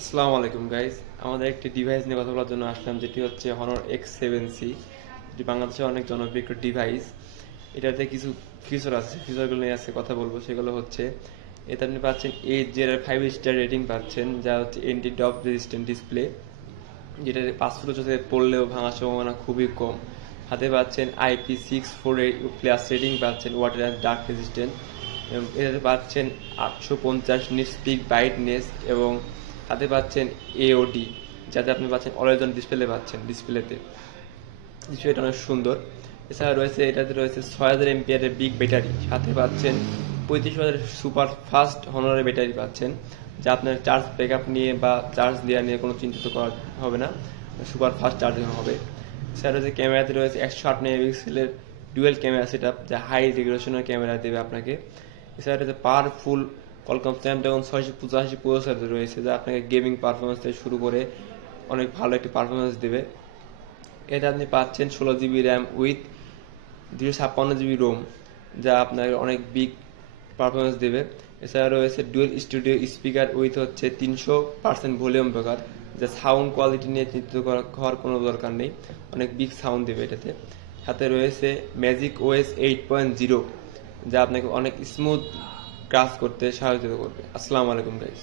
আসসালামু আলাইকুম গাইস। আমাদের একটি ডিভাইস নিয়ে কথা বলার জন্য আসলাম, যেটি হচ্ছে Honor X7C। যেটি বাংলাদেশের অনেক জনপ্রিয় একটা ডিভাইস। এটাতে কিছু ফিচার আছে, ফিচারগুলো নিয়ে আজকে কথা বলবো। সেগুলো হচ্ছে, এতে আপনি পাচ্ছেন 8 স্টার রেটিং পাচ্ছেন, যা হচ্ছে এন্টি ড্রপ রেজিস্ট্যান্ট ডিসপ্লে, যেটা 5 ফুট উঁচুতে পড়লেও ভাঙার সম্ভাবনা খুবই কম। হাতে পাচ্ছেন IP68+ রেটিং পাচ্ছেন, ওয়াটার অ্যান্ড ডার্ক রেজিস্ট্যান্ট। এটাতে পাচ্ছেন 850 নিটস পিক ব্রাইটনেস, এবং হাতে পাচ্ছেন AOD, যাতে আপনি পাচ্ছেন অলওয়েজ অন ডিসপ্লেতে। ডিসপ্লেটা অনেক সুন্দর। এছাড়া এটাতে রয়েছে 6000 এমপিআরের বিগ ব্যাটারি, সাথে পাচ্ছেন 35,000 সুপার ফাস্ট হনারের ব্যাটারি পাচ্ছেন, যা আপনার চার্জ ব্যাকআপ নিয়ে বা চার্জ দেওয়া নিয়ে কোনো চিন্তিত করা হবে না, সুপার ফাস্ট চার্জিং হবে। এছাড়া ক্যামেরাতে রয়েছে 108 মেগাপিক্সেলের ডুয়েল ক্যামেরা সেট আপ, যা হাই রেজলিউশনের ক্যামেরা দেবে আপনাকে। এছাড়া রয়েছে পাওয়ারফুল কলকম স্ন্যাপড্রাগন 685 প্রসেসর রয়েছে, যা আপনাকে গেমিং পারফরমেন্স থেকে শুরু করে অনেক ভালো একটি পারফরমেন্স দেবে। এতে আপনি পাচ্ছেন 16 GB RAM with 256 GB ROM, যা আপনাকে অনেক বিগ পারফরমেন্স দেবে। এছাড়া রয়েছে ডুয়েল স্টুডিও স্পিকার উইথ হচ্ছে 300% ভলিউম ব্রেকার, যা সাউন্ড কোয়ালিটি নিয়ে চিন্তিত হওয়ার কোনো দরকার নেই, অনেক বিগ সাউন্ড দেবে এটাতে। সাথে রয়েছে ম্যাজিক OS 8.0, যা আপনাকে অনেক স্মুথ কাজ করতে সাহায্য করবে। আসসালামু আলাইকুম গাইস।